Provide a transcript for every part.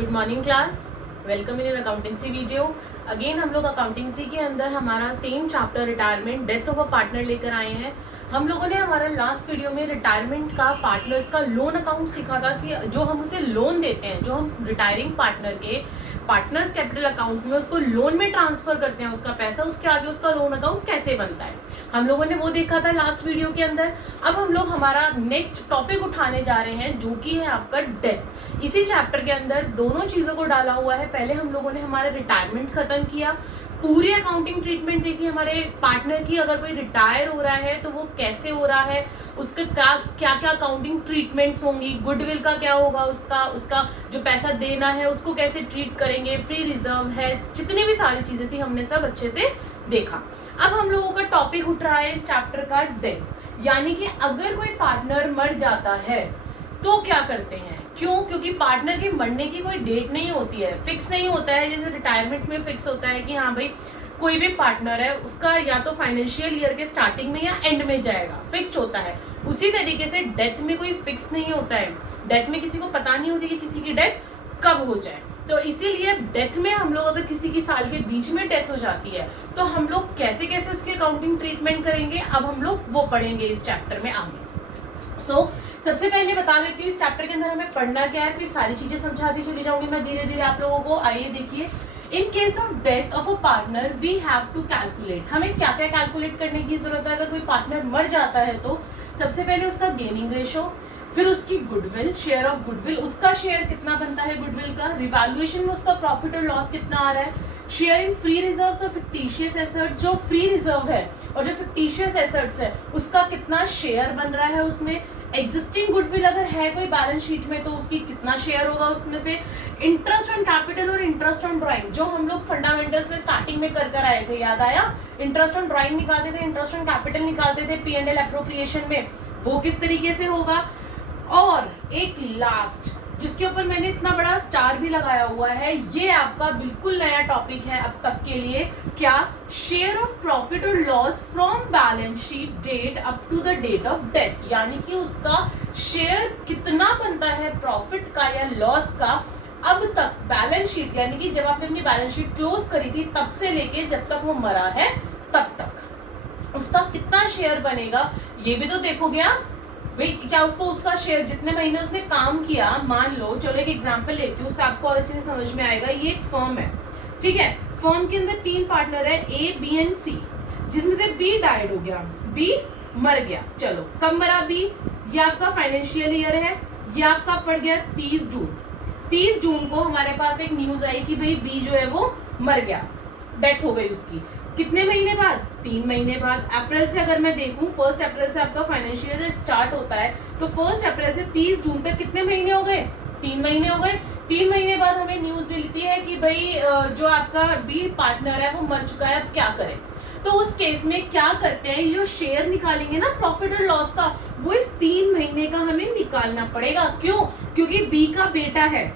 Good morning class, welcome in accountancy video. Again हम लोग accountancy के अंदर हमारा same chapter retirement death of a partner लेकर आए हैं। हम लोगों ने हमारा लास्ट वीडियो में रिटायरमेंट का पार्टनर्स का लोन अकाउंट सीखा था कि जो हम उसे लोन देते हैं, जो हम रिटायरिंग पार्टनर के पार्टनर्स कैपिटल अकाउंट में उसको लोन में ट्रांसफर करते हैं उसका पैसा, उसके आगे उसका लोन अकाउंट कैसे बनता है, हम लोगों ने वो देखा था लास्ट वीडियो के अंदर। अब हम लोग हमारा नेक्स्ट टॉपिक उठाने जा रहे हैं जो कि है आपका डेथ। इसी चैप्टर के अंदर दोनों चीजों को डाला हुआ है। पहले हम लोगों ने हमारा रिटायरमेंट खत्म किया, पूरी अकाउंटिंग ट्रीटमेंट देखी हमारे पार्टनर की। अगर कोई रिटायर हो रहा है तो वो कैसे हो रहा है, उसका क्या क्या अकाउंटिंग ट्रीटमेंट्स होंगी, गुडविल का क्या होगा, उसका जो पैसा देना है उसको कैसे ट्रीट करेंगे, फ्री रिजर्व है, जितनी भी सारी चीजें थी हमने सब अच्छे से देखा। अब हम लोगों का टॉपिक उठ रहा है इस चैप्टर का डेथ, यानी कि अगर कोई पार्टनर मर जाता है तो क्या करते हैं। क्यों? क्योंकि पार्टनर के मरने की कोई डेट नहीं होती है, फिक्स नहीं होता है। जैसे रिटायरमेंट में फिक्स होता है कि हाँ भाई कोई भी पार्टनर है उसका या तो फाइनेंशियल ईयर के स्टार्टिंग में या एंड में जाएगा, फिक्स्ड होता है। उसी तरीके से डेथ में कोई फिक्स नहीं होता है। डेथ में किसी को पता नहीं होती कि किसी की डेथ कब हो जाए। तो इसीलिए डेथ में हम लोग अगर किसी की साल के बीच में डेथ हो जाती है तो हम लोग कैसे कैसे उसकी अकाउंटिंग ट्रीटमेंट करेंगे, अब हम लोग वो पढ़ेंगे इस चैप्टर में आगे। सबसे पहले बता देती हूँ इस चैप्टर के अंदर हमें पढ़ना क्या है, फिर सारी चीजें समझाती चली जाऊंगी मैं धीरे धीरे आप लोगों को। आइए देखिए, in case of death of a partner we have to calculate. हमें क्या क्या कैलकुलेट करने की जरूरत है अगर कोई पार्टनर मर जाता है तो। सबसे पहले उसका गेनिंग रेशो, फिर उसकी गुडविल, शेयर ऑफ गुडविल, उसका शेयर कितना बनता है गुडविल का, रिवैल्यूएशन में उसका प्रॉफिट और लॉस कितना आ रहा है, शेयर इन फ्री रिजर्व्स और फिक्टिशियस एसेट्स, जो फ्री रिजर्व है और जो फिक्टिशियस एसेट्स है उसका कितना शेयर बन रहा है उसमें, एग्जिस्टिंग गुडविल अगर है कोई बैलेंस शीट में तो उसकी कितना शेयर होगा उसमें से, इंटरेस्ट ऑन कैपिटल और इंटरेस्ट ऑन ड्राइंग, जो हम लोग फंडामेंटल्स में स्टार्टिंग में कर आए थे, याद आया। इंटरेस्ट ऑन ड्राइंग निकालते थे, इंटरेस्ट ऑन कैपिटल निकालते थे P&L एप्रोप्रिएशन में, वो किस तरीके से होगा। और एक लास्ट जिसके ऊपर मैंने इतना बड़ा स्टार भी लगाया हुआ है, ये आपका बिल्कुल नया टॉपिक है अब तक के लिए, क्या, शेयर ऑफ प्रॉफिट और loss from balance sheet date up to the date of death, यानी कि उसका शेयर कितना बनता है प्रॉफिट का या लॉस का अब तक बैलेंस शीट, यानी कि जब आपने अपनी बैलेंस शीट क्लोज करी थी तब से लेके जब तक वो मरा है तब तक उसका कितना शेयर बनेगा, ये भी तो देखोगे आप भाई। क्या उसको उसका शेयर जितने महीने उसने काम किया, मान लो, चलो एक एग्जांपल लेती हूँ उससे आपको और अच्छे से समझ में आएगा। ये एक फर्म है, ठीक है, फर्म के अंदर 3 पार्टनर है A, B एंड C, जिसमें से B डाइड हो गया, B मर गया। चलो कब मरा B, ये आपका फाइनेंशियल ईयर है, ये आपका पड़ गया 30 जून। 30 जून को हमारे पास एक न्यूज आई कि भाई B जो है वो मर गया, डेथ हो गई उसकी। कितने महीने बाद? 3 महीने बाद। अप्रैल से अगर मैं देखूं, 1 अप्रैल से आपका फाइनेंशियल ईयर स्टार्ट होता है, तो 1 अप्रैल से 30 जून तक कितने महीने हो गए? 3 महीने हो गए। 3 महीने बाद हमें न्यूज मिलती है कि भाई जो आपका बी पार्टनर है वो मर चुका है, अब क्या करें। तो उस केस में क्या करते हैं, जो शेयर निकालेंगे ना प्रॉफिट और लॉस का, वो इस 3 महीने का हमें निकालना पड़ेगा। क्यों? क्योंकि बी का बेटा है,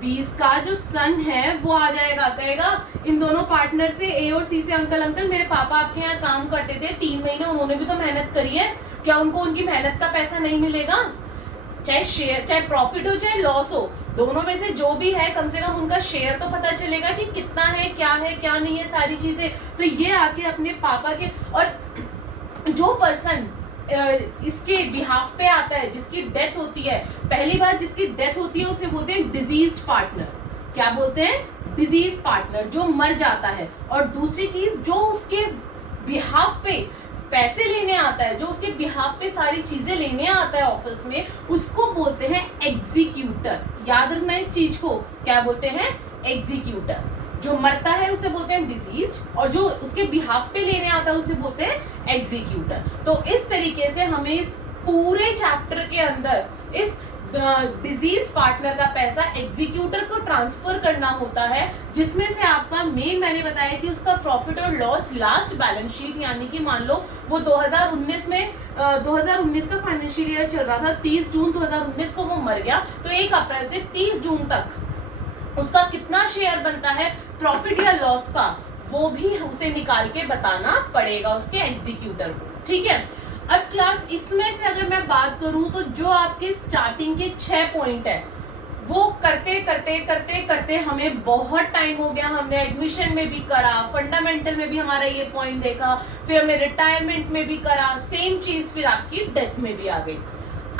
20 का जो सन है वो आ जाएगा, कहेगा इन दोनों पार्टनर से A और C से, अंकल मेरे पापा आपके यहाँ काम करते थे 3 महीने, उन्होंने भी तो मेहनत करी है, क्या उनको उनकी मेहनत का पैसा नहीं मिलेगा? चाहे शेयर, चाहे प्रॉफिट हो चाहे लॉस हो, दोनों में से जो भी है कम से कम उनका शेयर तो पता चलेगा कि कितना है क्या नहीं है, सारी चीजें। तो ये आके अपने पापा के, और जो पर्सन इसके बिहाफ पे आता है, जिसकी डेथ होती है, पहली बार जिसकी डेथ होती है उसे बोलते हैं डिजीज्ड पार्टनर। क्या बोलते हैं? डिजीज पार्टनर, जो मर जाता है। और दूसरी चीज, जो उसके बिहाफ पे पैसे लेने आता है, जो उसके बिहाफ पे सारी चीजें लेने आता है ऑफिस में, उसको बोलते हैं एग्जीक्यूटर। याद रखना इस चीज को, क्या बोलते हैं? एग्जीक्यूटर। जो मरता है उसे बोलते हैं डिजीज्ड, और जो उसके बिहाफ पे लेने आता है उसे बोलते हैं एग्जीक्यूटर। तो इस तरीके से हमें इस पूरे चैप्टर के अंदर इस डिजीज पार्टनर का पैसा एग्जीक्यूटर को ट्रांसफर करना होता है, जिसमें से आपका मेन मैंने बताया कि उसका प्रॉफिट और लॉस लास्ट बैलेंस शीट, यानी कि मान लो वो 2019 में 2019 का फाइनेंशियल ईयर चल रहा था, 30 जून 2019 को वो मर गया, तो 1 अप्रैल से 30 जून तक उसका कितना शेयर बनता है प्रॉफिट या लॉस का, वो भी उसे निकाल के बताना पड़ेगा उसके एग्जीक्यूटर को, ठीक है। अब क्लास इसमें से अगर मैं बात करूं तो जो आपके स्टार्टिंग के 6 पॉइंट है वो करते करते करते करते हमें बहुत टाइम हो गया, हमने एडमिशन में भी करा, फंडामेंटल में भी हमारा ये पॉइंट देखा, फिर हमने रिटायरमेंट में भी करा, सेम चीज फिर आपकी डेथ में भी आ गई।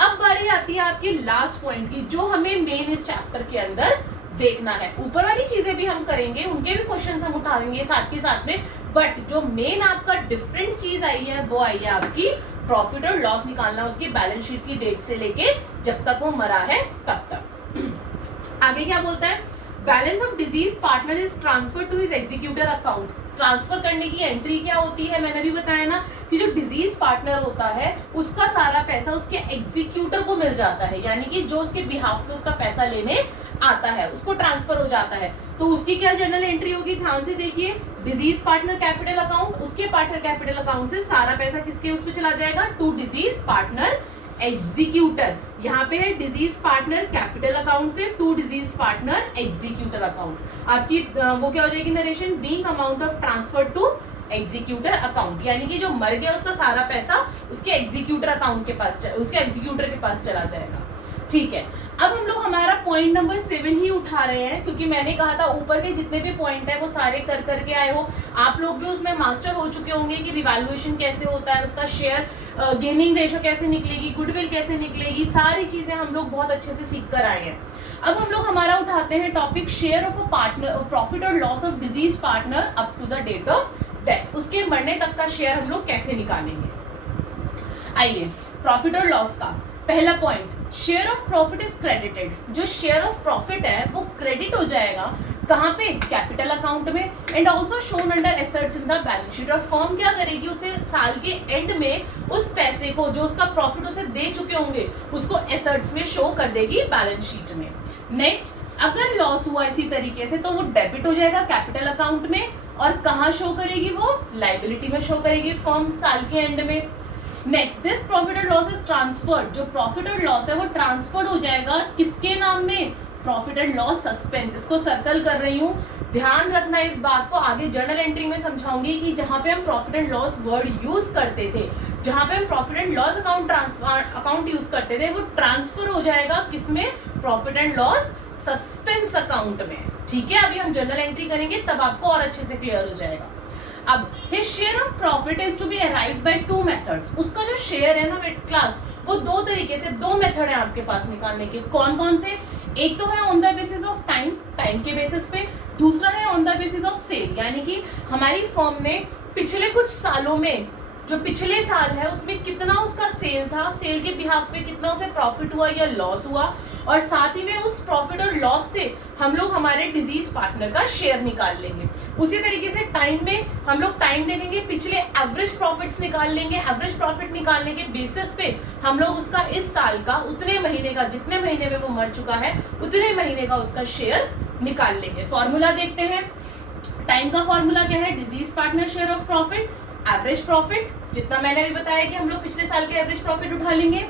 अब बारी आती है आपकी लास्ट पॉइंट की, जो हमें मेन इस चैप्टर के अंदर देखना है। ऊपर वाली चीजें भी हम करेंगे, उनके भी क्वेश्चंस हम उठाएंगे साथ के साथ में, बट जो मेन आपका डिफरेंट चीज आई है वो आई है आपकी प्रॉफिट और लॉस निकालना, उसकी बैलेंस शीट की डेट से लेके जब तक वो मरा है तब तक। आगे क्या बोलता है, balance of deceased partner is transfer to his executor account. Transfer करने की एंट्री क्या होती है, मैंने भी बताया ना कि जो डिजीज पार्टनर होता है उसका सारा पैसा उसके एग्जीक्यूटर को मिल जाता है, यानी कि जो उसके बिहाफ पे उसका पैसा लेने आता है उसको ट्रांसफर हो जाता है। तो उसकी क्या जर्नल एंट्री होगी, ध्यान से देखिए, डिजीज पार्टनर कैपिटल अकाउंट, उसके पार्टनर कैपिटल अकाउंट से सारा पैसा किसके उस पे चला जाएगा, टू डिजीज पार्टनर एग्जीक्यूटर। यहाँ पे है डिजीज पार्टनर कैपिटल अकाउंट से to deceased partner executor account. आपकी वो क्या हो जाएगी narration, being amount of transfer to executor account, यानी कि जो मर गया उसका सारा पैसा उसके एग्जीक्यूटर अकाउंट के पास, उसके एग्जीक्यूटर के पास चला जाएगा। ठीक है, अब हम लोग हमारा पॉइंट नंबर 7 ही उठा रहे हैं, क्योंकि मैंने कहा था ऊपर के जितने भी पॉइंट है वो सारे कर करके आए हो, आप लोग भी उसमें मास्टर हो चुके होंगे कि रिवैल्यूएशन कैसे होता है, उसका शेयर गेनिंग रेशियो कैसे निकलेगी, गुडविल कैसे निकलेगी, सारी चीजें हम लोग बहुत अच्छे से सीख कर आए हैं। अब हम लोग हमारा उठाते हैं topic share of a partner, profit और loss of deceased partner up to the date of death, उसके मरने तक का शेयर हम लोग कैसे निकालेंगे। आइए, प्रॉफिट और लॉस का पहला point, share of profit is credited. जो शेयर ऑफ प्रॉफिट है वो क्रेडिट हो जाएगा कहाँ पे, कैपिटल अकाउंट में, and also shown under assets in the balance sheet. और फर्म क्या करेगी, उसे साल के एंड में उस पैसे को जो उसका प्रॉफिट उसे दे चुके होंगे उसको एसेट्स में शो कर देगी बैलेंस शीट में। नेक्स्ट, अगर लॉस हुआ इसी तरीके से तो वो डेबिट हो जाएगा कैपिटल अकाउंट में, और कहाँ शो करेगी, वो लाइबिलिटी में शो करेगी फर्म साल के एंड में। नेक्स्ट, दिस प्रॉफिट और लॉस इज ट्रांसफर्ड। जो प्रॉफिट और लॉस है वो ट्रांसफर्ड हो जाएगा किसके नाम में, प्रॉफिट एंड लॉस सस्पेंस। इसको सर्कल कर रही हूँ, ध्यान रखना इस बात को, आगे जर्नल एंट्री में समझाऊंगी कि जहां पे हम profit and loss word use करते थे, जहां पे हम profit and loss account use करते थे, वो ट्रांसफर हो जाएगा किसमें, profit and loss suspense account में। ठीक है, अभी हम जर्नल एंट्री करेंगे तब आपको और अच्छे से क्लियर हो जाएगा। अब his share of profit is to be arrived by two methods. उसका जो शेयर है ना मिड क्लास, वो दो तरीके से, दो मेथड है आपके पास निकालने के। कौन कौन से, एक तो है on the basis of time, time के बेसिस पे, दूसरा है on the basis of sale, यानी कि हमारी फर्म ने पिछले कुछ सालों में, जो पिछले साल है उसमें कितना उसका सेल था, सेल के बिहाफ पे कितना उसे प्रॉफिट हुआ या लॉस हुआ, और साथ ही में उस प्रॉफिट और लॉस से हम लोग हमारे डिजीज पार्टनर का शेयर निकाल लेंगे। उसी तरीके से टाइम में हम लोग टाइम देखेंगे, पिछले एवरेज प्रॉफिट्स निकाल लेंगे, एवरेज प्रॉफिट निकालने के बेसिस पे हम लोग उसका इस साल का उतने महीने का, जितने महीने में वो मर चुका है उतने महीने का उसका शेयर निकाल लेंगे। फॉर्मूला देखते हैं, टाइम का फॉर्मूला क्या है, deceased partner share of profit, average profit, जितना मैंने अभी बताया कि हम लोग पिछले साल के एवरेज प्रॉफिट उठा लेंगे,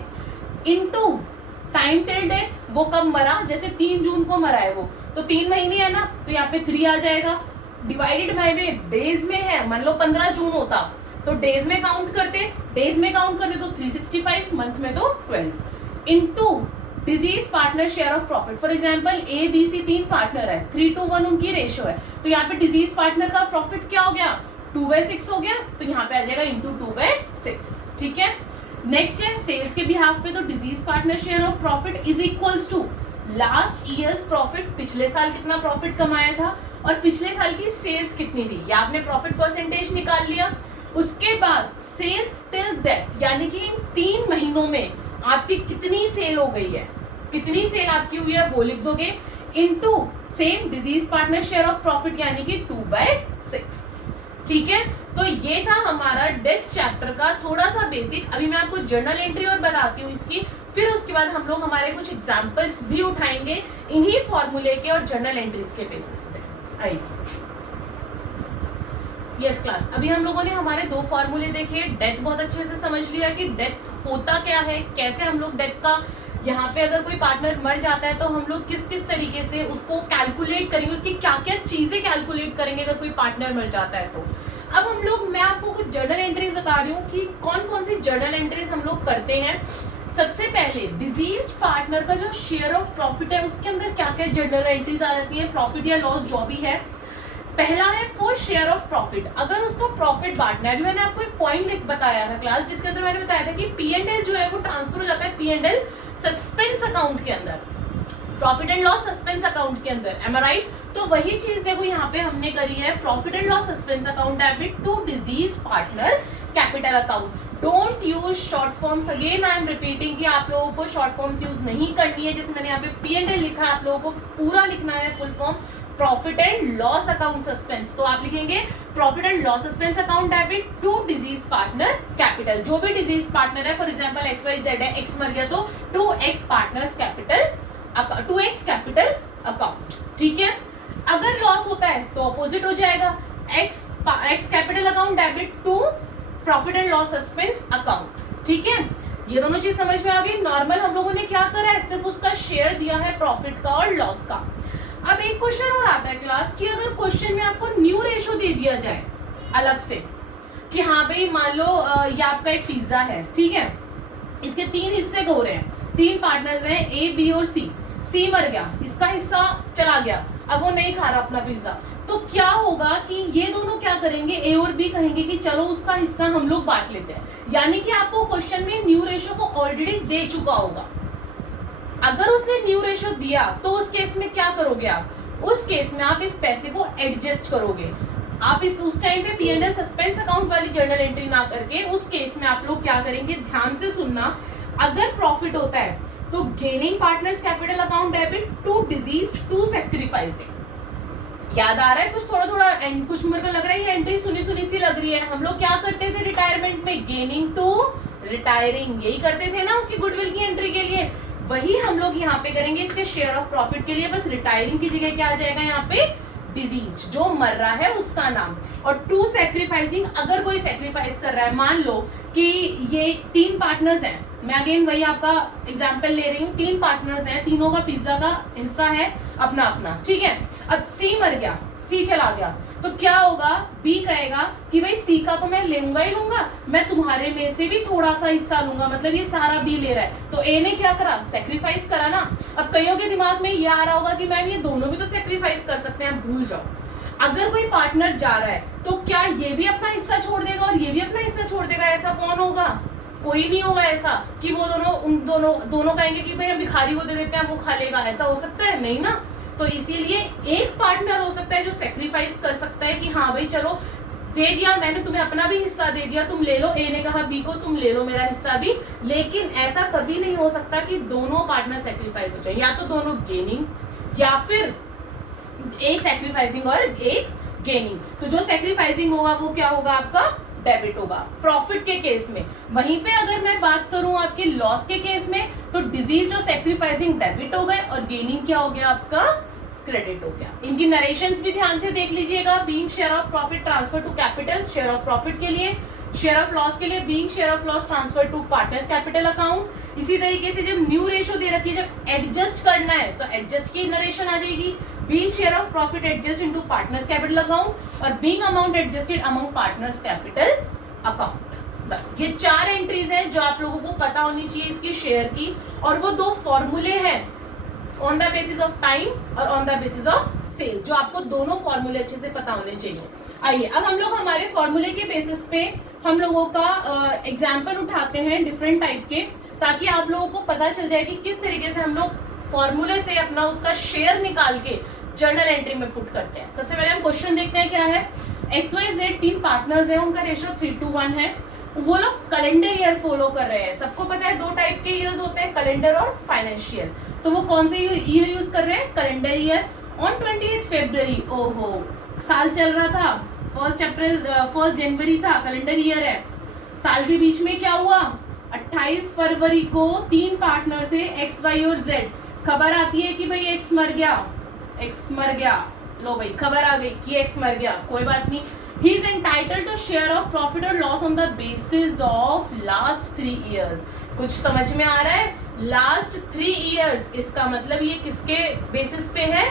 इनटू टाइम टिल डेथ, वो कब मरा, जैसे 3 जून को मरा है वो, तो 3 महीने है ना, तो यहाँ पे 3 आ जाएगा, डिवाइडेड बाय में डेज में है, मान लो 15 जून होता तो डेज में काउंट करते, तो 365, मंथ में तो 12, into deceased partner share of profit. For example A B C 3 partner है, 3:1 उनकी रेशियो है, तो यहाँ पे डिजीज पार्टनर का प्रॉफिट क्या हो गया, 2/6 हो गया, तो यहाँ पे आ जाएगा इंटू 2/6। ठीक है, नेक्स्ट है सेल्स के बिहाफ पे, तो deceased partner share of profit is equals to last year's profit, पिछले साल कितना प्रॉफिट कमाया था और पिछले साल की सेल्स कितनी थी, या आपने प्रॉफिट परसेंटेज निकाल लिया। उसके बाद सेल्स टिल डेथ, यानी कि इन 3 महीनों में आपकी कितनी सेल हो गई है, कितनी सेल आपकी हुई है वो लिख दोगे, into same disease partner share of profit, यानी कि 2/6। ठीक है, तो ये था हमारा डेथ चैप्टर का थोड़ा सा बेसिक। अभी मैं आपको जर्नल एंट्री और बताती हूँ इसकी, फिर उसके बाद हम लोग हमारे कुछ एग्जांपल्स भी उठाएंगे इन्हीं फॉर्मूले के और जर्नल एंट्रीज के बेसिस पे। आइए, यस क्लास, अभी हम लोगों ने हमारे 2 फॉर्मूले देखे, डेथ बहुत अच्छे से समझ लिया कि डेथ होता क्या है, कैसे हम लोग डेथ का, यहाँ पे अगर कोई पार्टनर मर जाता है तो हम लोग किस किस तरीके से उसको कैलकुलेट करेंगे, उसकी क्या क्या चीजें कैलकुलेट करेंगे अगर कोई पार्टनर मर जाता है तो। अब हम लोग, मैं आपको कुछ जर्नल एंट्रीज बता रही हूँ कि कौन कौन सी जर्नल एंट्रीज हम लोग करते हैं सबसे पहले डिजीज्ड पार्टनर का जो शेयर ऑफ प्रॉफिट है उसके अंदर क्या क्या जर्नल एंट्रीज आ जाती है, प्रॉफिट या लॉस जो भी है। पहला है फॉर शेयर ऑफ प्रॉफिट, अगर उसको प्रॉफिट बांटना है। अभी मैंने आपको एक पॉइंट बताया था क्लास, जिसके अंदर मैंने बताया था कि P&L जो है वो ट्रांसफर हो जाता है P&L सस्पेंस अकाउंट के अंदर, profit and loss suspense account के अंदर, एम आई राइट। तो वही चीज देखो यहाँ पे हमने करी है, profit and loss suspense account debit to deceased partner capital account. Don't use short forms, again I am repeating कि आप लोगों को शॉर्ट फॉर्म्स यूज नहीं करनी है। जैसे मैंने यहाँ पे P&L लिखा है, आप लोगों को पूरा लिखना है full form profit and loss account suspense. तो आप लिखेंगे profit and loss suspense account debit to deceased partner capital. जो भी डिजीज पार्टनर है, फॉर एग्जांपल XYZ है, X मर गया तो 2X partners capital 2X capital account, ठीक है। अगर लॉस होता है तो ऑपोजिट हो जाएगा, X capital account debit to profit and loss suspense account, ठीक है। ये दोनों चीज समझ में आ गई। नॉर्मल हम लोगों ने क्या करा है, सिर्फ उसका शेयर दिया है प्रॉफिट का और लॉस का। अब एक क्वेश्चन और आता है क्लास कि अगर क्वेश्चन में आपको न्यू रेशो दे दिया जाए अलग से, कि हाँ भाई मान लो ये आपका एक पिज्जा है, ठीक है, इसके 3 हिस्से हो रहे हैं, 3 पार्टनर्स हैं A, B और C मर गया, इसका हिस्सा चला गया, अब वो नहीं खा रहा अपना पिज्जा। तो क्या होगा कि ये दोनों क्या करेंगे, A और B कहेंगे कि चलो उसका हिस्सा हम लोग बांट लेते हैं। यानी कि आपको क्वेश्चन में न्यू रेशो को ऑलरेडी दे चुका होगा। अगर उसने न्यू रेशो दिया तो उस केस में क्या करोगे आप, उस केस में आप इस पैसे को एडजस्ट करोगे। आप उस टाइम पे P&L सस्पेंस अकाउंट वाली जर्नल एंट्री ना करके उस केस में आप लोग क्या करेंगे, ध्यान से सुनना। अगर प्रॉफिट होता है तो gaining partners capital account debit to deceased to sacrificing. याद आ रहा है कुछ थोड़ा थोड़ा, कुछ मेरे को लग रहा है ये एंट्री सुनी सुनी सी लग रही है। हम लोग क्या करते थे रिटायरमेंट में, गेनिंग टू रिटायरिंग, यही करते थे ना उसकी गुडविल की एंट्री के लिए। वही हम लोग यहाँ पे करेंगे इसके शेयर ऑफ प्रॉफिट के लिए, बस रिटायरिंग की जगह क्या आ जाएगा यहाँ पे, डिजीज, जो मर रहा है उसका नाम। और टू सैक्रिफाइसिंग, अगर कोई सैक्रिफाइस कर रहा है, मान लो कि ये 3 पार्टनर्स हैं, मैं अगेन वही आपका एग्जांपल ले रही हूँ, 3 पार्टनर्स हैं, तीनों का पिज्जा का हिस्सा है अपना अपना, ठीक है। अब C मर गया, C चला गया, तो क्या होगा, B कहेगा कि भाई C का तो मैं लूंगा ही लूंगा, मैं तुम्हारे में से भी थोड़ा सा हिस्सा लूंगा, मतलब ये सारा B ले रहा है। तो A ने क्या करा, सैक्रिफाइस करा ना। अब कईयों के दिमाग में ये आ रहा होगा कि मैम ये दोनों भी तो सैक्रिफाइस कर सकते हैं, भूल जाओ। अगर कोई पार्टनर जा रहा है तो क्या ये भी अपना हिस्सा छोड़ देगा और ये भी अपना हिस्सा छोड़ देगा? ऐसा कौन होगा? कोई नहीं होगा ऐसा कि वो दोनों कहेंगे कि भाई हम भिखारी को दे देते हैं वो खा लेगा, ऐसा हो सकता है? नहीं ना। तो इसीलिए एक पार्टनर हो सकता है जो सेक्रीफाइस कर सकता है कि हाँ भाई चलो दे दिया मैंने, तुम्हें अपना भी हिस्सा दे दिया, तुम ले लो। ए ने कहा बी को तुम ले लो मेरा हिस्सा भी। लेकिन ऐसा कभी नहीं हो सकता कि दोनों पार्टनर सेक्रीफाइस हो जाए, या तो दोनों गेनिंग या फिर एक सेक्रीफाइसिंग और एक गेनिंग। तो जो सेक्रीफाइसिंग होगा वो क्या होगा, आपका डेबिट होगा प्रॉफिट के केस में। वहीं पे अगर मैं बात करूं आपके लॉस के केस में, तो डिजीज और सेक्रीफाइसिंग डेबिट हो गए और गेनिंग क्या हो गया, आपका क्रेडिट हो गया। इनकी नरेशंस भी ध्यान से देख लीजिएगा। Being share of profit transfer to capital, share of profit के लिए, शेयर ऑफ लॉस के लिए being share of loss transfer to partners capital account. इसी तरीके से जब न्यू रेशो दे रखी है, जब एडजस्ट करना है तो एडजस्ट की नरेशन आ जाएगी, being share of profit adjust into partners capital account और being amount adjusted among partners capital account. बस ये 4 एंट्रीज हैं जो आप लोगों को पता होनी चाहिए इसकी शेयर की। और वो 2 फॉर्मूले हैं, on the basis of time और on the basis of sale, जो आपको दोनों फॉर्मूले अच्छे से पता होने चाहिए। आइए अब हम लोग हमारे फॉर्मूले के बेसिस पे हम लोगों का एग्जाम्पल उठाते हैं डिफरेंट टाइप के, ताकि आप लोगों को पता चल जाए कि किस तरीके से हम लोग फॉर्मूले से अपना उसका शेयर निकाल के जर्नल एंट्री में पुट करते हैं। सबसे पहले हम क्वेश्चन देखते हैं क्या है। XYZ 3 पार्टनर्स हैं, उनका रेशियो 3:1 है। वो लोग कैलेंडर ईयर फॉलो कर रहे हैं। सबको पता है 2 टाइप के ईयर्स होते हैं, कैलेंडर और फाइनेंशियल। तो वो कौन से ईयर यूज कर रहे हैं, कैलेंडर ईयर। ऑन 28 फरवरी, ओहो साल चल रहा था, 1 जनवरी था, कैलेंडर ईयर है। साल के बीच में क्या हुआ, 28 फरवरी को 3 पार्टनर थे X, Y और Z। खबर आती है कि भाई X मर गया, लो भाई खबर आ गई कि X मर गया, कोई बात नहीं। He is entitled to share of profit और loss on the basis of last 3 years. कुछ समझ में आ रहा है, लास्ट 3 इयर्स, इसका मतलब ये किसके बेसिस पे है,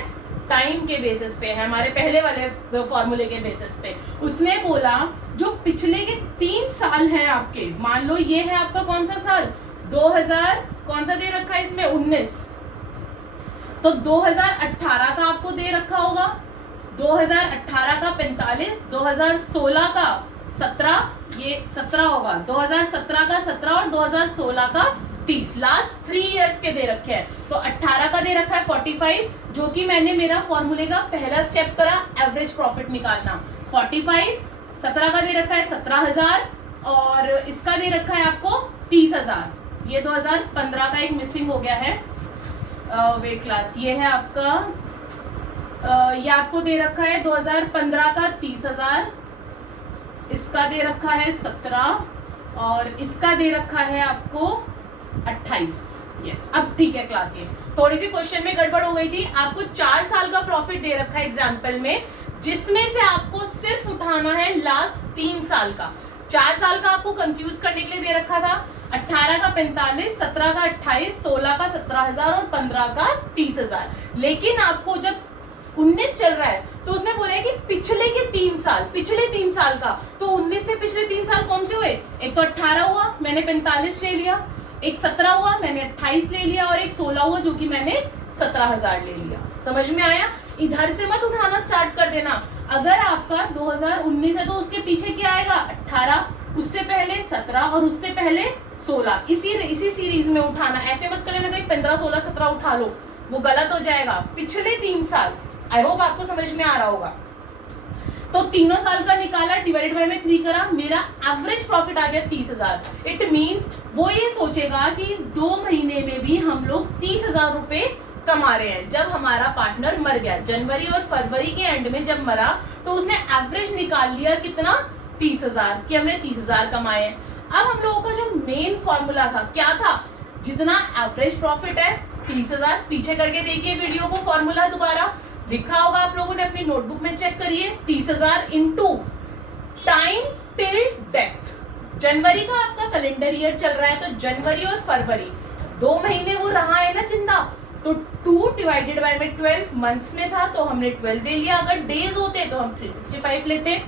टाइम के बेसिस पे है, हमारे पहले वाले फॉर्मूले के बेसिस पे। उसने बोला जो पिछले के 3 साल हैं आपके, मान लो ये है आपका कौन सा साल, 2000 कौन सा दे रखा है इसमें 19, तो 2018 का आपको दे रखा होगा, 2018 का 45, 2016 का 17, ये 17 होगा, 2017 का 17 और 2016 का 30, लास्ट 3 इयर्स के दे रखे हैं। तो 18 का दे रखा है 45, जो कि मैंने मेरा फॉर्मूले का पहला स्टेप करा एवरेज प्रॉफिट निकालना, 45, 17 का दे रखा है 17,000 और इसका दे रखा है आपको 30,000। ये 2015 का एक मिसिंग हो गया है वेट क्लास, ये है आपका ये आपको दे रखा है 2015 का 30,000, इसका दे रखा है 17 और इसका दे रखा है आपको 28। यस, अब ठीक है क्लास। ये थोड़ी सी क्वेश्चन में गड़बड़ हो गई थी, आपको 4 साल का प्रॉफिट दे रखा है एग्जाम्पल में, जिसमें से आपको सिर्फ उठाना है लास्ट 3 साल का। 4 साल का आपको कंफ्यूज करने के लिए दे रखा था, 18 का 45, 17 का 28, 16 का 17,000 और 15 का 30,000। लेकिन आपको जब 19 चल रहा है तो उसने बोला है कि पिछले 3 साल का, तो 19 से पिछले 3 साल कौन से हुए? एक तो 18 हुआ, मैंने 45 ले लिया, एक 17 हुआ, मैंने 28 ले लिया और एक 16 हुआ जो कि मैंने 17,000 ले लिया। समझ में आया? इधर से मत उठाना स्टार्ट कर देना। अगर आपका 2019 है तो उसके पीछे क्या आएगा? 18, उससे पहले 17 और उससे पहले 16, इसी सीरीज में उठाना। ऐसे मत कर लेना भाई 15, 16, 17 उठा लो, वो गलत हो जाएगा। पिछले 3 साल, आई होप आपको समझ में आ रहा होगा। तो तीनों साल का निकाला, डिवाइडेड बाय में 3 करा, मेरा एवरेज प्रॉफिट आ गया 30,000। इट मींस वो ये सोचेगा कि इस 2 महीने में भी हम लोग 30,000 रुपए कमा रहे हैं। जब हमारा पार्टनर मर गया, जनवरी और फरवरी के एंड में जब मरा, तो उसने एवरेज निकाल लिया कितना? 30,000 कि हमने 30,000 कमाए। अब हम लोगों का जो मेन फॉर्मूला था क्या था? जितना एवरेज प्रॉफिट है 30,000, पीछे करके देखिए वीडियो को, फॉर्मूला दोबारा लिखा होगा आप लोगों ने अपनी नोटबुक में, चेक करिए। 30,000 इंटू टाइम टिल डेथ। जनवरी का आपका कैलेंडर ईयर चल रहा है, तो जनवरी और फरवरी 2 महीने वो रहा है ना जिंदा, तो 2 डिवाइडेड बाय में 12 मंथ्स में था तो हमने 12 ले लिया। अगर डेज होते तो हम 365 लेते,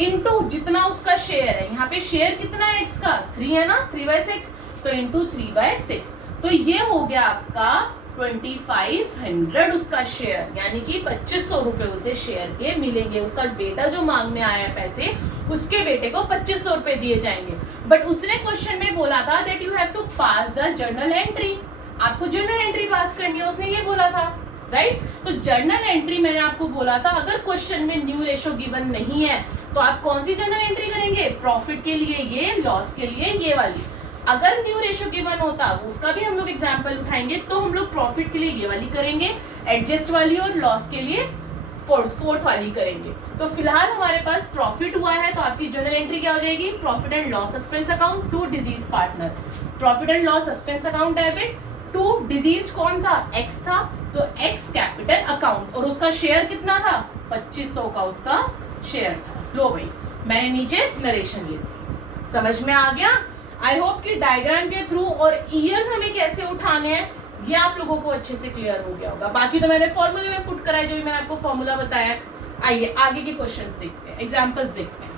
इंटू जितना उसका शेयर है। यहाँ पे शेयर कितना है एक्स का? 3 है ना, 3/6, तो इंटू 3/6, तो ये हो गया आपका 2500 उसका शेयर, यानी कि 2500 रुपए उसे शेयर के मिलेंगे। उसका बेटा जो मांगने आया है पैसे, उसके बेटे को 2500 रुपए दिए जाएंगे। बट उसने क्वेश्चन में बोला था that you have to pass the journal entry, आपको जर्नल एंट्री पास करनी है, उसने ये बोला था, राइट? तो जर्नल एंट्री मैंने आपको बोला था, अगर क्वेश्चन में न्यू रेशो गिवन नहीं है तो आप कौन सी जर्नल एंट्री करेंगे? प्रॉफिट के लिए ये, लॉस के लिए ये वाली। अगर न्यू रेशो गिवन होता, उसका भी हम लोग एग्जाम्पल उठाएंगे, तो हम लोग प्रॉफिट के लिए ये वाली करेंगे, एडजस्ट वाली, और लॉस के लिए फोर्थ वाली करेंगे। तो फिलहाल हमारे पास प्रॉफिट हुआ है, तो आपकी जर्नल एंट्री क्या हो जाएगी? Profit and loss suspense account to deceased partner. Profit and loss suspense account debit to deceased कौन था? एक्स था, तो एक्स कैपिटल अकाउंट, और उसका शेयर कितना था? 2500 का उसका शेयर था। लो भाई, मैंने नीचे नरेशन लिख दी। समझ में आ गया? आई होप कि डायग्राम के थ्रू और ईयर्स हमें कैसे उठाने हैं ये आप लोगों को अच्छे से क्लियर हो गया होगा। बाकी तो मैंने फॉर्मूले में पुट करा है, जो भी मैंने आपको फॉर्मूला बताया है। आइए आगे के क्वेश्चंस देखते हैं, एग्जांपल्स देखते हैं।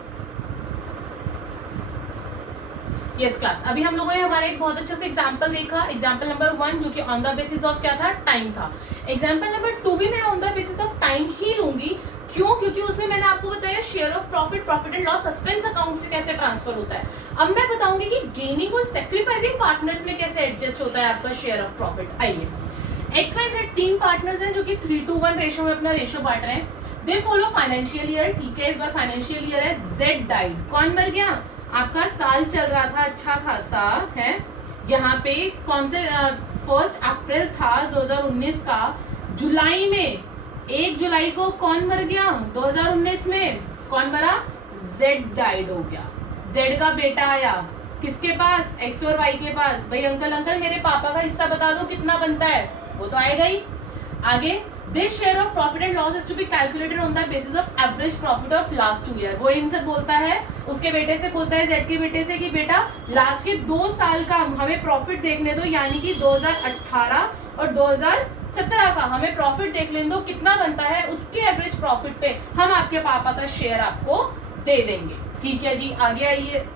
यस क्लास, अभी हम लोगों ने हमारा एक बहुत अच्छा सा एग्जांपल देखा, एग्जांपल नंबर 1, जो कि ऑन द बेसिस ऑफ क्या था? टाइम था। एग्जांपल नंबर 2 भी मैं on the basis of time ही लूंगी। क्यों? क्योंकि उसमें मैंने आपको बताया share of profit, profit and loss suspense account से कैसे ट्रांसफर होता है। अब मैं बताऊंगी कि गेनिंग और सैक्रिफाइसिंग पार्टनर्स में कैसे एडजस्ट होता है आपका शेयर ऑफ प्रॉफिट। आइए, XYZ 3 पार्टनर्स हैं जो कि 3:1 रेशो में अपना रेशो बांट रहे हैं। दे फॉलो फाइनेंशियल ईयर, ठीक है, इस बार फाइनेंशियल ईयर है। Z डाइड, कौन मर गया? आपका साल चल रहा था अच्छा खासा है, यहाँ पे कौन से 1 अप्रैल था 2019 का, जुलाई में 1 जुलाई को कौन मर गया? 2019 में कौन मरा? Z डाइड हो गया। Z का बेटा आया किसके पास? X और Y के पास। भाई अंकल मेरे पापा का हिस्सा बता दो कितना बनता है, वो तो आएगा ही। आगे, this share of profit and loss is to be calculated on the basis of average profit of last 2 year. वो इनसे बोलता है, उसके बेटे से बोलता है, Z के बेटे से, कि बेटा लास्ट के 2 साल का हमें प्रॉफिट देखने दो, यानी कि 2018 और 2017 का हमें प्रॉफिट देख लेने दो, कितना बनता है, उसके एवरेज प्रॉफिट पे हम आपके पापा का शेयर आपको दे देंगे। ठीक है जी, आगे आइए।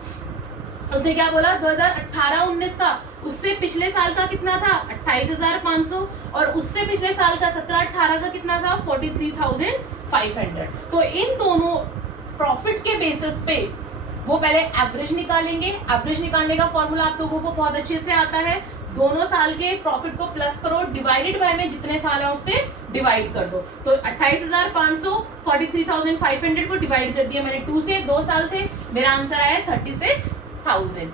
उसने क्या बोला? 2018-19 का उससे पिछले साल का कितना था 28,500 और उससे पिछले साल का 17-18 का कितना था 43,500। तो इन दोनों प्रॉफिट के बेसिस पे वो पहले एवरेज निकालेंगे। एवरेज निकालने का फॉर्मूला आप लोगों को बहुत अच्छे से आता है, दोनों साल के प्रॉफिट को प्लस करो, डिवाइडेड बाय में जितने साल है उससे डिवाइड कर दो। तो 28,500 43,500 को डिवाइड कर दिया मैंने 2 से, 2 साल थे, मेरा आंसर आया 36,000।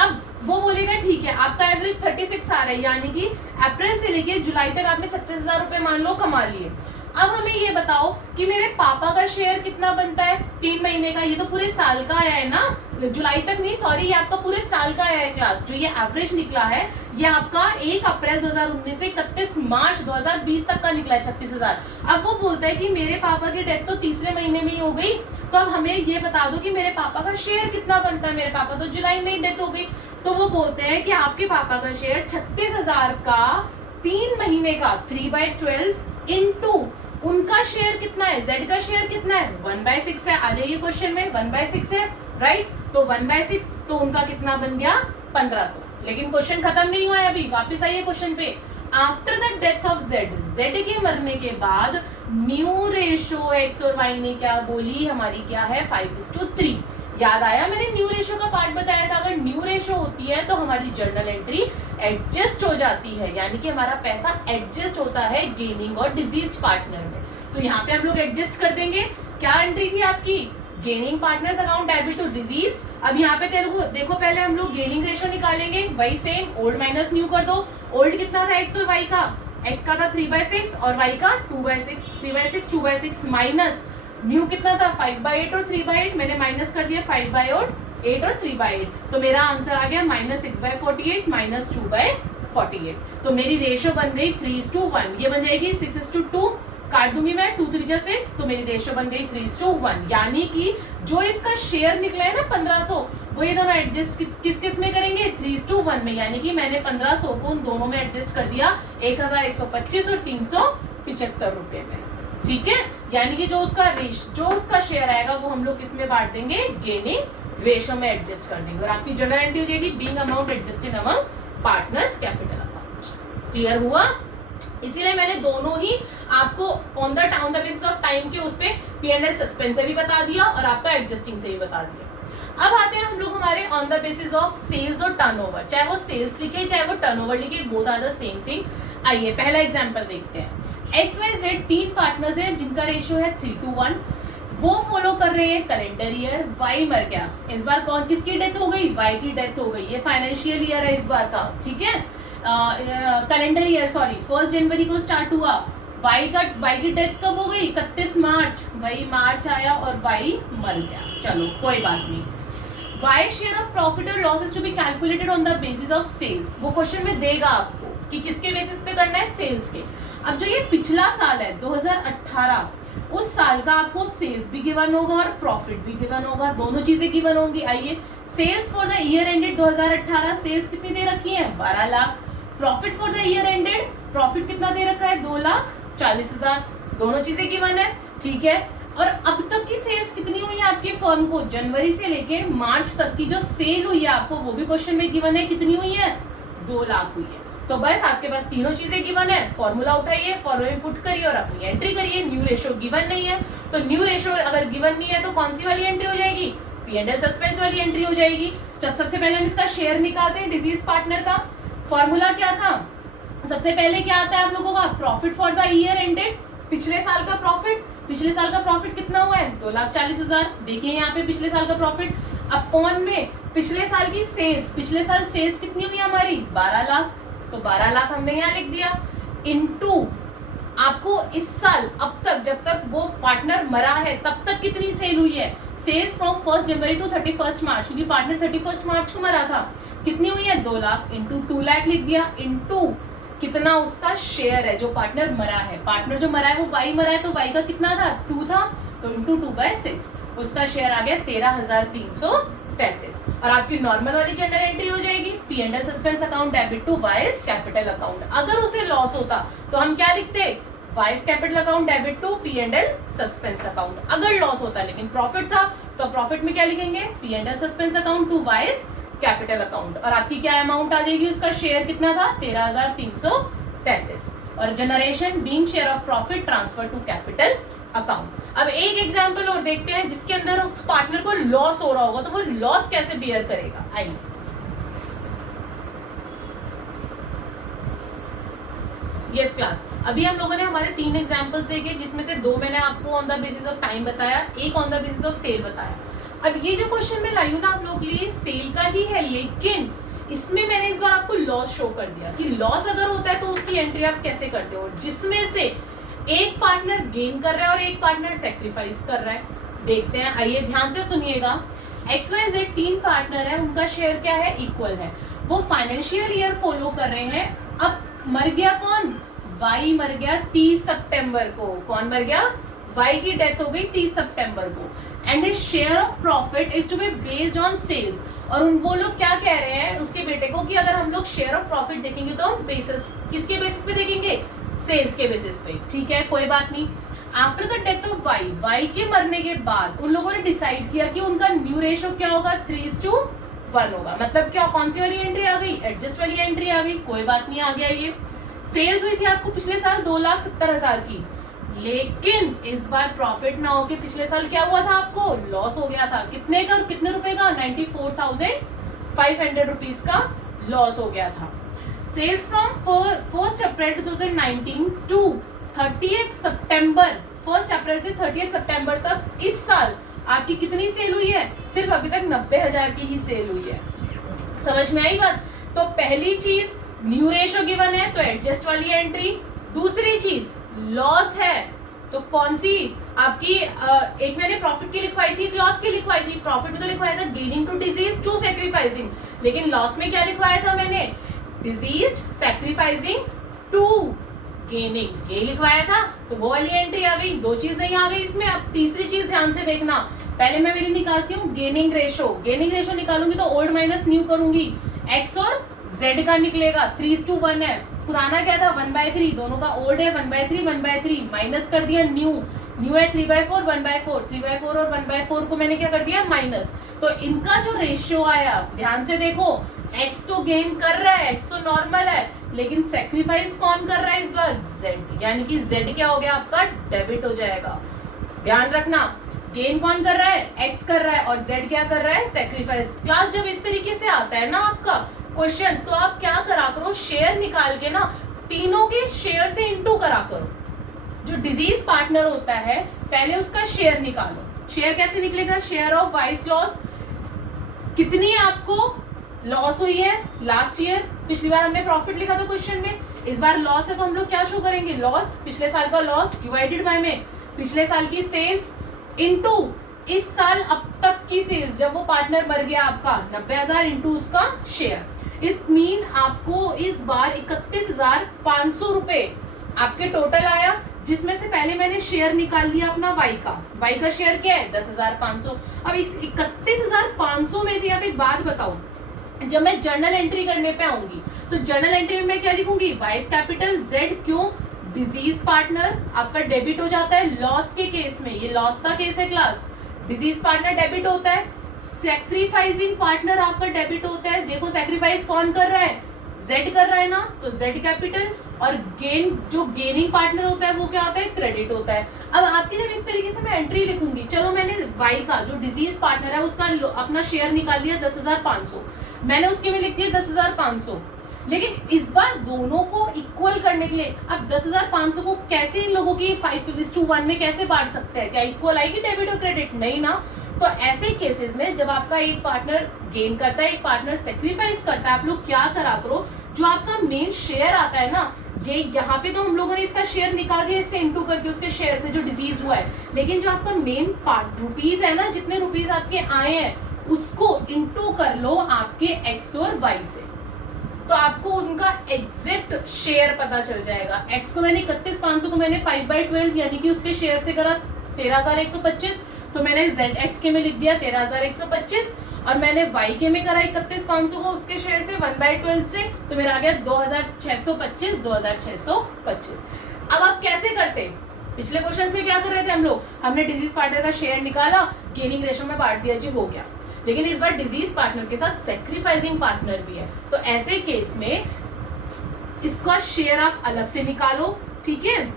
अब वो बोलेगा ठीक है आपका एवरेज 36 आ रहा है, यानी कि अप्रैल से लेके जुलाई तक आपने 36,000 रुपए मान लो कमा लिए। अब हमें ये बताओ कि मेरे पापा का शेयर कितना बनता है 3 महीने का। ये तो पूरे साल का आया है ना, जुलाई तक नहीं, सॉरी, ये आपका पूरे साल का आया है क्लास। जो ये एवरेज निकला है ये आपका 1 अप्रैल 2019 से 31 मार्च 2020 तक का निकला है 36,000। अब वो बोलता है कि मेरे पापा की डेथ तो तीसरे महीने में ही हो गई, तो अब हमें ये बता दो कि मेरे पापा का शेयर कितना बनता है। मेरे पापा तो जुलाई में ही डेथ हो गई, तो वो बोलते हैं कि आपके पापा का शेयर 36,000 का 3 महीने का 3/12 इंटू उनका शेयर कितना है, Z का शेयर कितना है 1/6 है। आ जाइए क्वेश्चन में 1/6 है, राइट। तो 1/6 तो उनका कितना बन गया 1500। लेकिन क्वेश्चन खत्म नहीं हुआ है अभी, वापस आइए क्वेश्चन पे। After the death of Z के मरने के बाद न्यू रेशो X और Y ने क्या बोली, हमारी क्या है 5:3। याद आया मैंने न्यू रेशो का पार्ट बताया था, अगर न्यू रेशो होती है तो हमारी जर्नल एंट्री एडजस्ट हो जाती है, यानी कि हमारा पैसा एडजस्ट होता है गेनिंग और डिजीज पार्टनर में। तो यहाँ पे हम लोग एडजस्ट कर देंगे। क्या एंट्री थी आपकी, gaining partners account debit to deceased. अब यहाँ पे देखो पहले हम लोग गेनिंग रेशो निकालेंगे, वही सेम ओल्ड माइनस न्यू कर दो। ओल्ड कितना था X और Y का, X का था 3/6 और Y का 2/6, 3/6 2/6 माइनस न्यू कितना था 5/8 और 3/8, मैंने माइनस कर दिया 5/8 और 3/8, तो मेरा आंसर आ गया -6/48 -2/48। तो मेरी रेशो बन गई 3:1, ये बन जाएगी 6:2, काट दूंगी मैं 2 3 6, तो मेरी रेशो बन गई 3:1। यानी कि जो इसका शेयर निकला है ना 1500, वो ये दोनों एडजस्ट किस में करेंगे 3:1 में, यानी कि मैंने 1500 को उन दोनों में एडजस्ट कर दिया 1125 और 375 रुपए में, ठीक है। यानी कि जो उसका शेयर आएगा वो हम लोग किस में बांट देंगे, गेनिंग रेशो में एडजस्ट कर देंगे, और आपकी जर्नल एंट्री हो जाएगी being amount adjusted among partners capital account. Clear हुआ। इसीलिए मैंने दोनों ही आपको on the basis of time के उस पे P&L सस्पेंस से भी बता दिया और आपका एडजस्टिंग से भी बता दिया। अब आते हैं हम लोग हमारे on the basis of sales और टर्नओवर, चाहे वो सेल्स लिखे चाहे वो टर्नओवर लिखे, both are the same thing. आइए पहला एग्जांपल देखते हैं। XYZ 3 पार्टनर्स हैं जिनका रेशियो है 3:1, वो फॉलो कर रहे हैं कैलेंडर ईयर। Y मर गया, इस बार कौन किसकी डेथ हो गई, Y की डेथ हो गई। ये फाइनेंशियल ईयर है इस बार का, ठीक है, कैलेंडर ईयर, सॉरी 1 जनवरी को स्टार्ट हुआ। Y की डेथ कब हो गई 31 मार्च, वही मार्च आया और Y मर गया। चलो कोई बात नहीं। Y शेयर ऑफ प्रॉफिट और loss is to be calculated on the basis of sales. वो क्वेश्चन में देगा आपको कि किसके बेसिस पे करना है, सेल्स के। अब जो ये पिछला साल है 2018, उस साल का आपको सेल्स भी गिवन होगा और प्रॉफिट भी गिवन होगा, दोनों चीजें गिवन होंगी। आइए, sales for the year ended 2018, sales कितनी दे रखी है 12 lakh. Profit for the year ended, profit कितना दे रखा है 2,40,000, दोनों चीजें गिवन है, ठीक है। और अब तक की सेल्स कितनी हुई है आपकी फर्म को, जनवरी से लेके मार्च तक की जो सेल हुई है आपको वो भी क्वेश्चन में गिवन है, कितनी हुई है 2 लाख हुई है। तो बस आपके पास तीनों चीजें गिवन है, फॉर्मूला उठाइए, फॉर्मूले में पुट करिए और अपनी एंट्री करिए। न्यू रेशो गिवन नहीं है, तो न्यू रेशो अगर गिवन नहीं है तो कौन सी वाली एंट्री हो जाएगी, P&L सस्पेंस वाली एंट्री हो जाएगी। सबसे पहले हम इसका शेयर निकालते हैं डिजीज पार्टनर का। फॉर्मूला क्या था, सबसे पहले क्या आता है आप लोगों का, profit for the year ended, पिछले साल का प्रॉफिट। पिछले साल का प्रॉफिट कितना हुआ है 2,40,000, देखिए यहाँ पे पिछले साल का प्रॉफिट अपॉन में पिछले साल की सेल्स। पिछले साल सेल्स कितनी हुई हमारी 12 लाख, तो 12 लाख हमने यहाँ लिख दिया, इनटू आपको इस साल अब तक जब तक वो पार्टनर मरा है तब तक कितनी सेल हुई है, सेल्स फ्रॉम 1 जनवरी टू 31 मार्च, क्योंकि पार्टनर 31 मार्च को मरा था, कितनी हुई है 2 लाख, इंटू 2 लाख लिख दिया, इंटू कितना उसका शेयर है जो पार्टनर मरा है। पार्टनर जो मरा है वो Y मरा है, तो Y का कितना था 2 था, तो इंटू 2/6 उसका शेयर आ गया 13,333। और आपकी नॉर्मल वाली जनरल एंट्री हो जाएगी P&L suspense account debit to Y's capital account. अगर उसे लॉस होता तो हम क्या लिखते, Y's capital account debit to P&L suspense account, अगर लॉस होता। लेकिन प्रॉफिट था तो प्रॉफिट में क्या लिखेंगे, P&L suspense account to Y's capital account, और आपकी क्या अमाउंट आ जाएगी, उसका शेयर कितना था 13,333, और narration being share of profit transfer to capital account. अब एक एग्जांपल और देखते हैं जिसके अंदर उस पार्टनर को लॉस हो रहा होगा, तो वो लॉस कैसे बियर करेगा। आइए यस क्लास, अभी हम लोगों ने हमारे 3 एग्जांपल्स देखे, जिसमें से 2 मैंने आपको on the basis of time बताया, एक on the basis of sale बताया। अब ये जो क्वेश्चन मैं लाई हूँ ना आप लोग के लिए सेल का ही है, लेकिन इसमें मैंने इस बार आपको लॉस शो कर दिया कि लॉस अगर होता है तो उसकी एंट्री आप कैसे करते हो, जिसमें से एक पार्टनर गेन कर रहा है और एक पार्टनर सेक्रीफाइस कर रहा है। देखते हैं, आइए ध्यान से सुनिएगा। XYZ 3 पार्टनर है, उनका शेयर क्या है, इक्वल है, वो फाइनेंशियल ईयर फॉलो कर रहे हैं। अब मर गया कौन, Y मर गया 30 सितंबर को। कौन मर गया, Y की डेथ हो गई 30 सितंबर को। And his share of profit is to be based on sales, और वो लोग क्या कह रहे हैं उसके बेटे को कि अगर हम लोग शेयर ऑफ प्रॉफिट देखेंगे तो हम बेसिस किसके बेसिस पे देखेंगे, सेल्स के बेसिस पे। ठीक है, कोई बात नहीं। After the death of Y के मरने के बाद उन लोगों ने डिसाइड किया कि उनका न्यू रेशो क्या होगा, 3:1 होगा। मतलब क्या, कौन सी वाली एंट्री आ गई, एडजस्ट वाली एंट्री आ गई। कोई बात नहीं, आ गया ये। सेल्स हुई थी आपको पिछले साल 2,70,000 की, लेकिन इस बार प्रॉफिट ना होके पिछले साल क्या हुआ था, आपको लॉस हो गया था। कितने का, कितने रुपए का, 94,500 रुपीज का लॉस हो गया था। सेल्स फ्रॉम 1 अप्रैल 2019 टू 30 सितंबर, 1 अप्रैल से 30 सितंबर तक इस साल आपकी कितनी सेल हुई है, सिर्फ अभी तक 90,000 की ही सेल हुई है। समझ में आई बात। तो पहली चीज न्यू रेशो गिवन है तो एडजस्ट वाली एंट्री, दूसरी चीज लॉस है तो कौन सी आपकी एक मैंने प्रॉफिट की लिखवाई थी, लॉस की लिखवाई थी। प्रॉफिट में तो लिखवाया था gaining to deceased to sacrificing, लेकिन लॉस में क्या लिखवाया था मैंने, डिजीज सैक्रिफाइसिंग टू गेनिंग, ये लिखवाया था। तो वो वाली एंट्री आ गई, 2 चीज नहीं आ गई इसमें। अब तीसरी चीज ध्यान से देखना, पहले मैं मेरी निकालती हूँ गेनिंग रेशो। गेनिंग रेशो निकालूंगी तो ओल्ड माइनस न्यू करूंगी, एक्स और जेड का निकलेगा, 3:1 है। पुराना क्या था 1/3, दोनों का ओल्ड है 1/3 1/3, माइनस कर दिया न्यू, न्यू है 3/4 1/4, 3/4 और 1/4 को मैंने क्या कर दिया माइनस। तो इनका जो रेशियो आया, ध्यान से देखो, एक्स तो गेन कर रहा है, एक्स तो नॉर्मल है, लेकिन सेक्रीफाइस कौन कर रहा है इस बार, जेड। यानी कि जेड क्या हो गया आपका, डेबिट हो जाएगा। ध्यान रखना, गेन कौन कर रहा है, एक्स कर रहा है, और जेड क्या कर रहा है, सेक्रीफाइस। क्लास जब इस तरीके से आता है ना आपका क्वेश्चन, तो आप क्या करा करो, शेयर निकाल के ना तीनों के शेयर से इनटू करा करो। जो डिजीज पार्टनर होता है पहले उसका शेयर निकालो। शेयर कैसे निकलेगा, शेयर ऑफ वाइस लॉस, कितनी आपको लॉस हुई है लास्ट ईयर। पिछली बार हमने प्रॉफिट लिखा था क्वेश्चन में, इस बार लॉस है तो हम लोग क्या शो करेंगे, लॉस, पिछले साल का लॉस डिवाइडेड बाय में पिछले साल की सेल्स इनटू इस साल अब तक की सेल्स, जब वो पार्टनर मर गया आपका 90,000 इनटू उसका शेयर। इट मीन्स आपको इस बार 31,500 रुपए आपके टोटल आया, जिसमें से पहले मैंने शेयर निकाल लिया अपना वाई का शेयर क्या है 10,500। अब इस 31,500 में से आप एक बात बताओ, जब मैं जर्नल एंट्री करने पे आऊंगी तो जर्नल एंट्री में मैं क्या लिखूंगी, वाइस कैपिटल जेड, क्यों, डिजीज पार्टनर आपका डेबिट हो जाता है लॉस के केस में, ये लॉस का केस है क्लास, डिजीज पार्टनर डेबिट होता है, सैक्रिफाइसिंग पार्टनर आपका डेबिट होता है। देखो सैक्रिफाइस कौन कर रहा है, जेड कर रहा है ना, तो जेड कैपिटल, और गेन जो गेनिंग पार्टनर होता है वो क्या होता है, क्रेडिट होता है। अब आपकी जब इस तरीके से मैं एंट्री लिखूंगी, चलो मैंने वाई का जो डिजीज पार्टनर है उसका अपना शेयर निकाल लिया 10,500, मैंने उसके में लिख दिया 10,500, लेकिन इस बार दोनों को इक्वल करने के लिए अब 10,500 को कैसे इन लोगों की 5:1 में कैसे बांट सकते हैं, क्या इक्वल आएगी डेबिट और क्रेडिट, नहीं ना। तो ऐसे केसेस में जब आपका एक पार्टनर गेन करता है, एक पार्टनर सेक्रीफाइस करता है, आप लोग क्या करा करो, जो आपका मेन शेयर आता है ना, ये यहाँ पे तो हम लोगों ने इसका शेयर निकाल दिया इससे इनटू करके उसके शेयर से जो डिजीज हुआ है, लेकिन जो आपका मेन पार्ट रुपीज है ना, जितने रुपीज आपके आए हैं उसको इनटू कर लो आपके एक्स और वाई से, तो आपको उनका एग्जैक्ट शेयर पता चल जाएगा। एक्स को मैंने 31,500 को मैंने 5/12 यानी कि उसके शेयर से करा 13,125, तो मैंने जेड एक्स के में लिख दिया 13,125, और मैंने वाई के में करा 31,500 को उसके शेयर से 1/12 से, तो मेरा आ गया 2,625। अब आप कैसे करते, पिछले क्वेश्चन में क्या कर रहे थे हम लोग, हमने डिजीज पार्टनर का शेयर निकाला, गेनिंग रेशो में बांट दिया जी, हो गया। लेकिन इस बार डिजीज पार्टनर के साथ सेक्रीफाइसिंग पार्टनर भी है। तो ऐसे केस में इसका शेयर आप अलग से निकालो, ठीक है,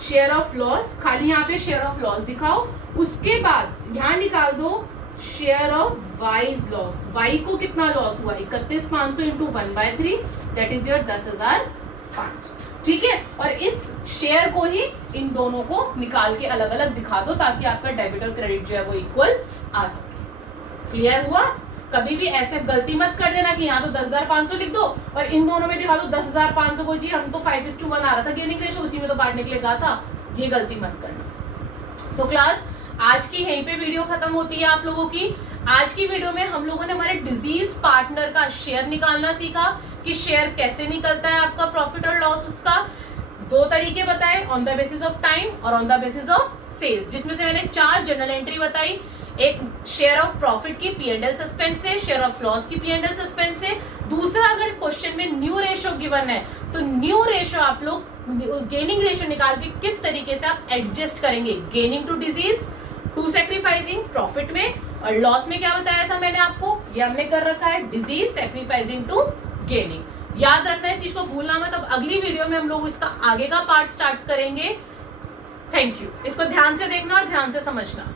शेयर ऑफ लॉस, खाली यहाँ पे शेयर ऑफ लॉस दिखाओ, उसके बाद यहाँ निकाल दो share of Y's loss. Y को कितना लॉस हुआ, 31,500 इंटू 1/3, दैट इज योर 10,500, ठीक है। और इस शेयर को ही इन दोनों को निकाल के अलग अलग दिखा दो ताकि आपका डेबिट और क्रेडिट जो है वो इक्वल आ सके। क्लियर हुआ? कभी भी ऐसे गलती मत कर देना कि यहाँ तो 10,500 लिख दो और इन दोनों में दिखा दो 10,500 को, जी हम तो 5:1 आ रहा था गेनिंग रेशो, उसी में तो बांटने के लिए कहा था। ये गलती मत करना। सो क्लास, आज की यहीं पे वीडियो खत्म होती है आप लोगों की। आज की वीडियो में हम लोगों ने हमारे डिजीज पार्टनर का शेयर निकालना सीखा कि शेयर कैसे निकलता है आपका प्रॉफिट और लॉस। उसका 2 तरीके बताए, on the basis of time और on the basis of sales, जिसमें से मैंने 4 जनरल एंट्री बताई। एक शेयर ऑफ प्रॉफिट की P&L सस्पेंस से, शेयर ऑफ लॉस की P&L सस्पेंस से। दूसरा, अगर क्वेश्चन में न्यू रेशो गिवन है तो न्यू रेशो आप लोग उस गेनिंग रेशो निकाल के किस तरीके से आप एडजस्ट करेंगे, gaining to deceased, to sacrificing profit में, और लॉस में क्या बताया था मैंने आपको, ये हमने कर रखा है डिजीज सेक्रीफाइसिंग टू गेनिंग। याद रखना, इस चीज को भूलना मत। अब अगली वीडियो में हम लोग इसका आगे का पार्ट स्टार्ट करेंगे। Thank you. इसको ध्यान से देखना और ध्यान से समझना।